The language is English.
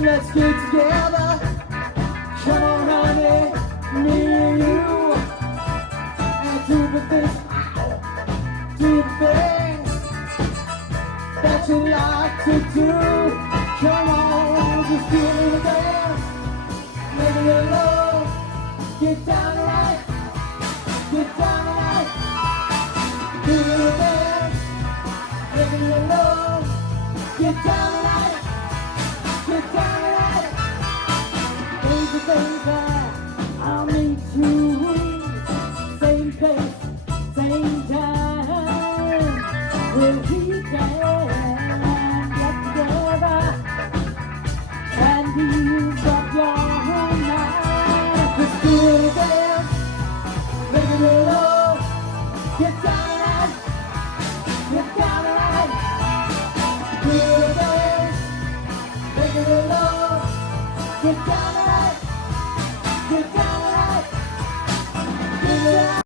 Let's get together. Come on, honey, me and you. And do the things, do the things that you like to do. Come on, just give me the dance. Make it your love. Get down right. Get down right. Do the dance. Make it your love. Get down right. Get down right. Things the things that I'll meet you. Same place, same time. We'll be there and get together and use up your whole night. Just do the dance, make it your love. Get down right, get down right. Do the dance, make it your love. Get down.